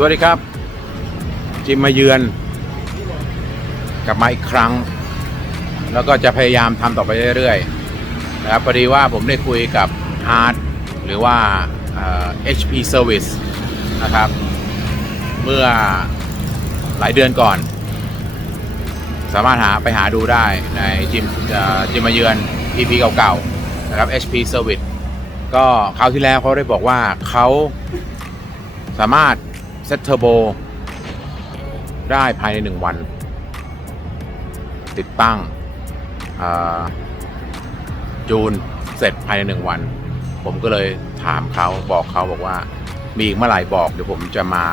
สวัสดีครับ จิมมาเยือน กลับมาอีกครั้ง แล้วก็จะพยายามทำต่อไปเรื่อยๆนะครับพอดีว่าผมได้คุยกับฮาร์ดหรือว่า HP Service นะครับ เมื่อหลายเดือนก่อน สามารถหาไปหาดูได้ในจิมจิมมาเยือน EP เก่าๆนะครับ HP Service ก็คราวที่แล้วเขาได้บอกว่าเขาสามารถ เซตเทอร์โบ ได้ภายใน 1 วัน ติดตั้งจูนเสร็จภายใน 1 วัน ผมก็เลยถามเขาบอกเขาบอกว่า มีอีกเมื่อไหร่บอกเดี๋ยวผมจะมา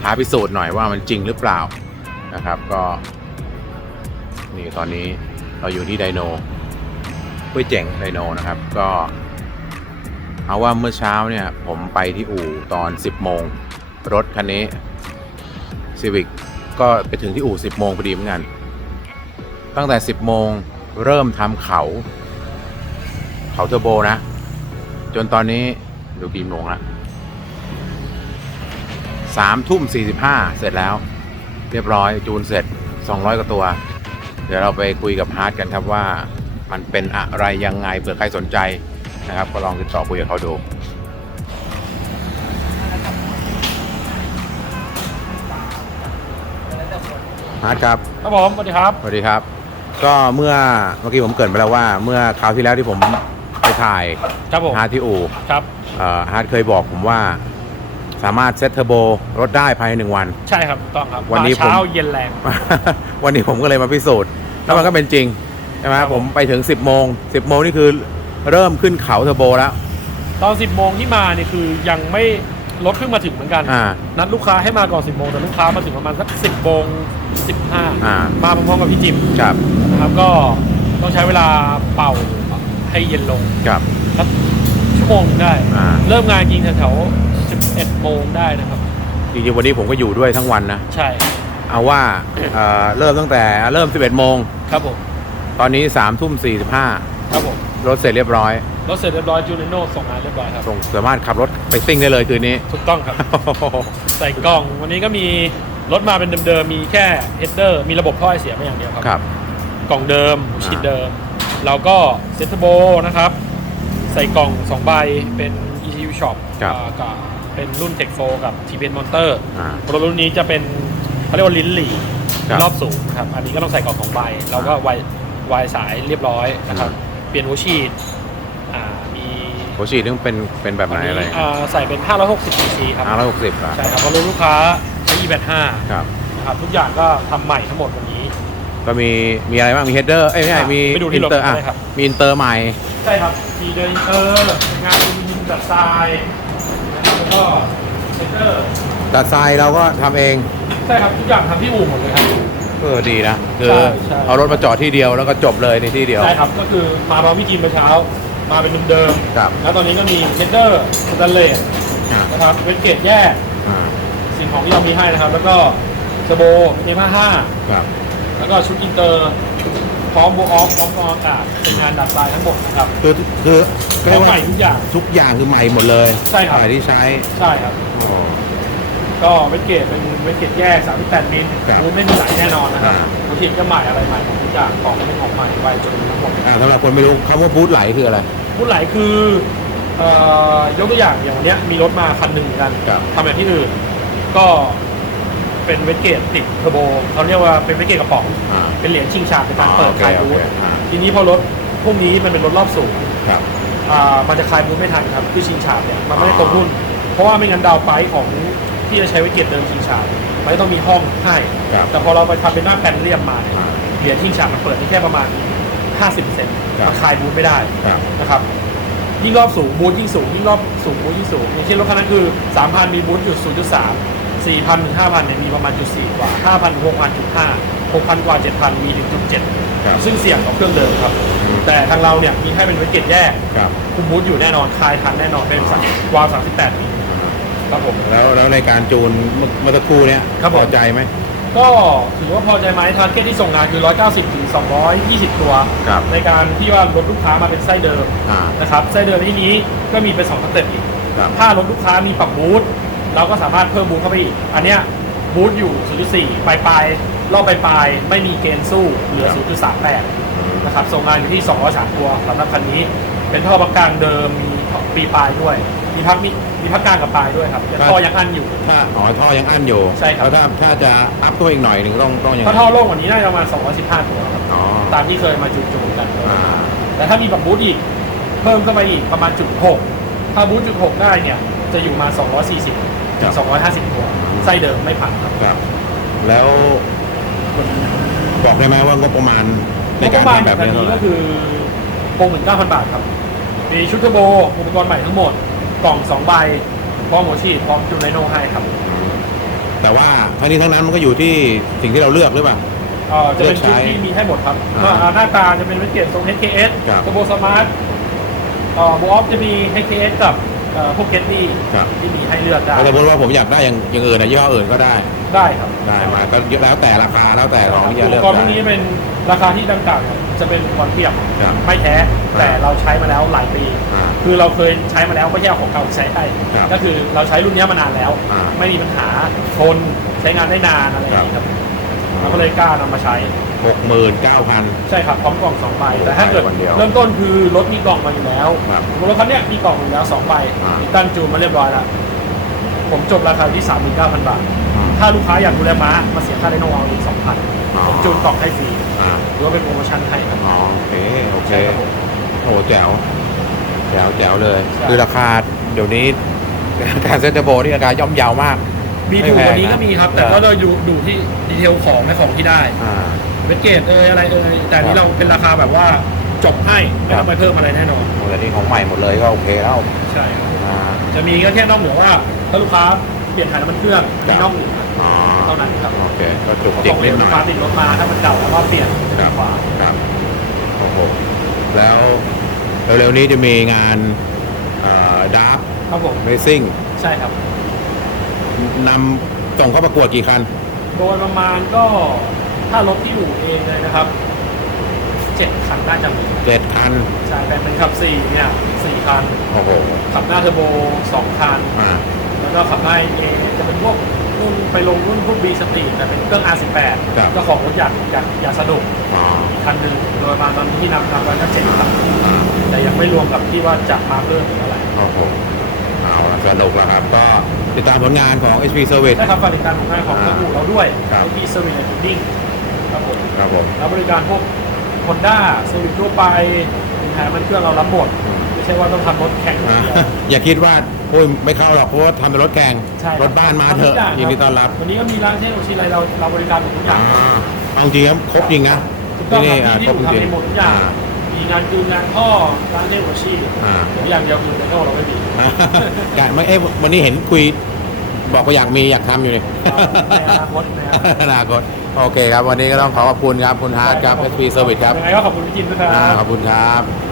ท้าพิสูจน์หน่อยว่ามันจริงหรือเปล่านะครับก็นี่ตอนนี้เราอยู่ที่ไดโนห้วยเจ๋งไดโนนะครับ ก็ เอาว่าเมื่อเช้าเนี่ย ผมไปที่อู่ตอน 10 โมง รถคันนี้ Civic ก็ไปถึงที่อู่ 10 โมงพอดีเหมือนกัน ตั้งแต่ 10 โมงเริ่มทำเขา เขาเทอร์โบนะ จนตอนนี้ดูกี่โมงละสามทุ่มสี่สิบห้าเสร็จแล้ว เรียบร้อยจูนเสร็จ 200 กว่าตัว เดี๋ยวเราไปคุยกับฮาร์ดกันครับว่ามันเป็นอะไรยังไงเผื่อใครสนใจนะครับ ก็ลองติดต่อคุยกับเขาดู ฮาร์ดครับ ครับผมสวัสดีครับ สวัสดีครับ ก็เมื่อเมื่อกี้ผมเกริดไปแล้วว่า เมื่อคราวที่แล้วที่ผมไปถ่ายครับผมฮาร์ดที่อู่ครับเอ่อฮาร์ดเคยบอกผมว่า สามารถเซตเทอร์โบรถได้ภายในหนึ่งวัน ใช่ครับถูกต้องครับวันนี้มาเช้าผมเย็นแรง วันนี้ผมก็เลยมาพิสูจน์แล้วมันก็เป็นจริงใช่ไหมครับผผมมไปถึง 10โมง10โมงนี่คือเริ่มขึ้นเขาเทอร์โบแล้ว ตอน 10โมงที่มาเนี่ยคือยังไม่ รถเพิ่งมาถึงเหมือนกัน อ่า นัดลูกค้าให้มาก่อน10โมงแต่ลูกค้ามาถึงประมาณสัก10โมงอ่า 15มาพร้อมๆกับพี่จิมครับนะครับก็ต้องใช้เวลาเป่าให้เย็นลงครับ สักชั่วโมงหนึ่งได้ อ่า เริ่มงานจริงแถวๆ11โมงได้นะครับ จริงๆวันนี้ผมก็อยู่ด้วยทั้งวันนะ ใช่เอาว่าเอ่อเริ่มตั้งแต่เริ่ม 11 โมง ครับผมตอนนี้3ทุ่ม45 ครับผม รถเสร็จเรียบร้อย รถเสร็จเรียบร้อยจูเนโน่ส่งงานเรียบร้อยครับ ส่งสามารถขับรถไปซิ่งได้เลยคืนนี้ ถูกต้องครับ ใส่กล่อง วันนี้ก็มีรถมาเป็นเดิมๆ มีแค่เฮดเดอร์ มีระบบท่อไอเสียมาอย่างเดียวครับ ครับ กล่องเดิมชิ้นเดิม เราก็เซตโบนะครับ ใส่กล่อง2ใบเป็น ECU Shop ครับอ่ากับเป็นรุ่น Tech 4กับ TPN Monster อ่ารถรุ่นนี้จะเป็นเขาเรียกว่าลิ้นหลีครับรอบสูงนะครับ อันนี้ก็ต้องใส่กล่องสองใบเราก็วายวายสายเรียบร้อยนะครับ อืม เปลี่ยนหัวฉีดอ่ามีโคชีนี่มันเป็นเป็นแบบไหนอะไร อ่าใส่เป็น 560 cc ครับห้าร้อยหกสิบอะใช่ครับเพราะรถลูกค้าใช้ E85 ครับ นะครับทุกอย่างก็ทำใหม่ทั้งหมดวันนี้ ก็มีมีอะไรบ้าง มีเฮดเดอร์ เอ้ยไม่ใช่อะมีไปดูที่อินเตอร์รถอะได้ครับ มีอินเตอร์ใหม่ ใช่ครับทีเดินเอองานยินแบบทรายนะครับแล้วก็เซนเตอร์ แต่ทรายเราก็ทำเอง ใช่ครับ ทุกอย่างทำที่อู่หมดเลยครับ เออดีนะคือใช่ใช่ เอารถมาจอดที่เดียวแล้วก็จบเลยในที่เดียว ใช่ครับ ก็คือมาพร้อมพี่จีนเมื่อเช้า มาเป็นเดิมครับๆแล้วตอนนี้ก็มีเซนเตอร์สแตนเลสอ่า นะครับเวนเกตแยกอ่าสิ่งของที่เรามีให้นะครับ แล้วก็เทอร์โบเอ็มห้าครับแล้วก็ชุดอินเตอร์ พร้อมโบออฟพร้อมกรองอากาศเป็นงานดัดลายทั้งหมดนะครับคือคือก็ขเรียอกงว่าใหม่ทุกอย่าง ทุกอย่างคือใหม่หมดเลยใช่ครับ ใหม่ที่ใช้ใช่ครับโอ้ ก็เวทเกตเป็นเวทเกตแยก38มิลครับรูไม่มีไหลแน่นอนนะครับอ่าบางทีก็ใหม่อะไรใหม่ทุกอย่างของเป็นของใหม่ไปจนทั้งหมดอ่าสำหรับคนไม่รู้คำว่าบูทไหลคืออะไรพูดไหลคือเอ่อยกตัวอย่างอย่างวันเนี้ยมีรถมาคันหนึ่งเหมือนกันครับ ทำแบบที่อื่น ก็เป็นเวทเกตติดเทอร์โบเขาเรียกว่าเป็นเวทเกตกระป๋อง อ่า เป็นเหรียญชิงชาในการเปิดโอเคคลายบูโอทเคอ่า ทีนี้พอรถพวกนี้มันเป็นรถรอบสูงครับ อ่ามันจะคลายบูทไม่ทันครับ คือชิงชาเนี่ยมันไม่ได้ตรงรุ่น เพราะว่าไม่งั้นดาวไปของ ที่จะใช้เวทเกตเดิมชิงชามันจะต้องมีห้องให้ครับแต่พอเราไปทำเป็นหน้าแผ่นเรียบมาเนี่ยอ่าเหรียญทิ้งฉากมันเปิดได้แค่ประมาณ 50เซนครับ มันคลายบูทไม่ได้ครับ นะครับยิ่งรอบสูงบูทยิ่งสูงยิ่งรอบสูงบูทยิ่งสูงอย่างเช่นรถคันนั้นคือ 3,000 มีบูทจุด0.3 4,000ถึง5,000เนี่ยมีประมาณจุด4กว่า5,000ถึง6,000จุด5 6,000 กว่า 7,000 มีถึงจุดครับ7ซึ่งเสี่ยงกับเครื่องเดิมครับ อืม แต่ทางเราเนี่ยมีให้เป็นเวทเกตแยก ครับ คุมบูทอยู่แน่นอน คลายทันแน่นอนเป็นสักวาล์ว38มิล ครับผม แล้วแล้วในการจูนเมื่อเมื่อสักครู่เนี้ยครับผม พอใจไหม ก็ถือว่าพอใจไหมทาร์เก็ตที่ส่งงานคือ 190ถึง220 ตัว ครับ ในการที่ว่ารถลูกค้ามาเป็นไส้เดิมอ่านะครับไส้เดิมในที่นี้ก็มีเป็น2สเต็ปอีก ครับ ถ้ารถลูกค้ามีปรับบูทเราก็สามารถเพิ่มบูทเข้าไปอีก อันเนี้ยบูทอยู่ 0.4 ปลายปลายๆรอบปลายปลายๆไม่มีเกณฑ์สู้เหลือ0.38 นะครับส่งงานอยู่ที่ 203 ตัวสำหรับคันนี้ เป็นท่อประกลางเดิม มีท่อปีปลายด้วย มีพักมี มีพักกลางกับปลายด้วยครับแต่ท่อยังอันอยู่ ถ้าอ๋อท่อยังอั้นอยู่ใช่ครับ แล้วถ้าถ้าจะอัพตัวอีกหน่อยหนึ่งต้องต้องยังไงถ้าท่อโล่งกว่านี้น่าจะประมาณ215ตัวครับอ๋อตามที่เคยมาจูนๆกัน อ่าแต่ถ้ามีแบบบูทอีก เพิ่มเข้าไปอีกประมาณจุดหกถ้าบูทจุดหกได้เนี่ย จะอยู่มา 240ถึง250 ตัวไส้เดิมไม่ผ่านครับครับ แล้วบอกได้ไหมว่างบประมาณในงบการประมาณทำแบบคันนี้เท่านี้ไหร่ก็คือ69,000บาทครับ มีชุดเทอร์โบอุปกรณ์ใหม่ทั้งหมด กล่อง2ใบพร้อมหัวฉีดพร้อมจูนไนโนให้ครับแต่ว่าทั้งนี้ทั้งนั้นมันก็อยู่ที่สิ่งที่เราเลือกหรือเปล่า เอ่อจะเป็นชุดเลือกใช้ที่มีให้หมดครับอ่าก็หน้าตาจะเป็นวิเกตทรง HKS ครับเทอร์โบสมาร์ทเอ่อบูออฟจะมี HKS กับเอ่อพวกเกตตี้ครับที่มีให้เลือกได้ถ้าสมมติว่าผมอยากได้อย่างอย่างอื่นนะยี่ห้ออื่นก็ได้ได้ครับได้มาก็แล้วแต่ราคาแล้วแต่ของที่จะอุเลืปอกกรณ์พวกนี้ได้เป็นราคาที่ดังกล่าวเนี่ย จะเป็นอุปกรณ์เทียบครับไม่แท้แต่เราใช้มาแล้วหลายปี อ่าคือเราเคยใช้มาแล้วไม่ใช่เอาของเก่าใช้ให้ครับก็คือเราใช้รุ่นนี้มานานแล้ว อ่าไม่มีปัญหาทนใช้งานได้นานอะไรอย่างนี้ครับเราก็เลยกล้านำมาใช้ หกหมื่นเก้าพัน ใช่ครับพร้อมกล่องสองใบแต่ถ้าเกิดวันเดียวเริ่มต้นคือรถมีกล่องมาอยู่แล้วครับรถคันเนี้ยมีกล่องอยู่แล้วสองใบอ่า ติดตั้งจูนมาเรียบร้อยแล้วผมจบราคาที่สามหมื่นเก้าพันบาทอ่าถ้าลูกค้าอยากดูแลม้ามาเสียค่าไดโนเอาอีกสองพันอ๋อผมจูนกล่องให้ฟรี อ่าหรือว่าเป็นโปรโมชั่นให้ครับอ๋อโอเคโอเค ใช่ครับผม โอ้แจ๋วแจ๋วแจ๋วเลย ใช่ คือราคาเดี๋ยวนี้ การเซ็นเตอร์โบนี่ราคาย่อมเยาวมาก มีไม่ดูแพงกว่านี้ก็นะมีครับ แต่เออก็เราอยู่ดูที่ดีเทลของในของที่ได้อ่า เวทเกตเอยอะไรเอยแต่อันนี้ครับเราเป็นราคาแบบว่าจบให้ไม่ครัต้บองไปเพิ่มอะไรแน่นอน โอ้แต่นี่ของใหม่หมดเลยก็โอเคแล้วใช่ครับ อ่า จะมีก็แค่นอกเหนือว่าถ้าลูกค้าเปลี่ยนถ่ายน้ำมันเครื่องครับ มีนอกเหนืออ๋อ เท่านั้นครับโอเคก็จุกเขาจิบกอกเลนิยดหลูน่กอยค้าติดรถมาถ้ามันเก่าแล้วก็เปลี่ยนครับกว่าครับโอ้โหแล้วเร็วๆนี้จะมีงานดาร์ฟครับผมเรซิ่งใช่ครับนำส่งเข้าประกวดกี่คันโดยประมาณก็ถ้ารถที่อยู่เองเลยนะครับเจ็ดคันน่าจะมีเจ็ดคันใช่แต่เป็นขับสี่เนี่ยสี่คันโอ้โหขับหน้าเทอร์โบสองคันอ่าแล้วก็ขับหน้าเอจะเป็นพวก รุ่นไปลงรุ่นพวก B สตรีแต่เป็นเครื่อง R18 ครับ เจ้าของรถอยากอยากอยากสนุกอ๋ออีกคันหนึ่งโดยประมาณตอนที่นำนำกันก็เจ็ดคันอ่าแต่ยังไม่รวมกับที่ว่าจะมาเพิ่มอีกอะไรโอ้โหเอาละสนุกแล้วครับ ก็ติดตามผลงานของ HP Service ใช่ครับฝากติดตามผลงานของอ่าทางอู่เราด้วยครับ ที่เซอร์วิสและจูดิ้งครับผมครับผม แล้วบริการพวกฮอนด้าเซอร์วิสทั่วไปแถมมันเครื่องเรารับหมด ไม่ใช่ว่าต้องทำรถแข่งอย่างเดียว อย่าคิดว่าโอ้ยไม่เข้าหรอกเพราะว่าทำเป็นรถแข่งใช่ครบถบ้านมาเถอะทำทุกย่งยินดีต้อนรับวันนี้ก็มีร้านเช่นโอชิไรเราเราบริการหมดทุกอย่างอ่าเอาจริงครับครบจริงนะถูกต้องครับอ่าที่ครบผมจริงทำในหมดทุกอย่างอ่ามีงานคืนงานท่อร้านเช่นโอชิอ่าแต่อย่างเดียวคือในโน่เราไม่มีกะไม่เอ้ยวันนี้เห็นคุยบอกว่าอยากมีอยากทำอยู่นี่ในอนาคตนะครับอนาคตโอเคครับ วันนี้ก็ต้องขอขอบคุณครับ คุณฮาร์ดครับ SP Service ครับยังไงก็ขอบคุณพี่จินด้วยครัอ่าบ ขอบคุณครับค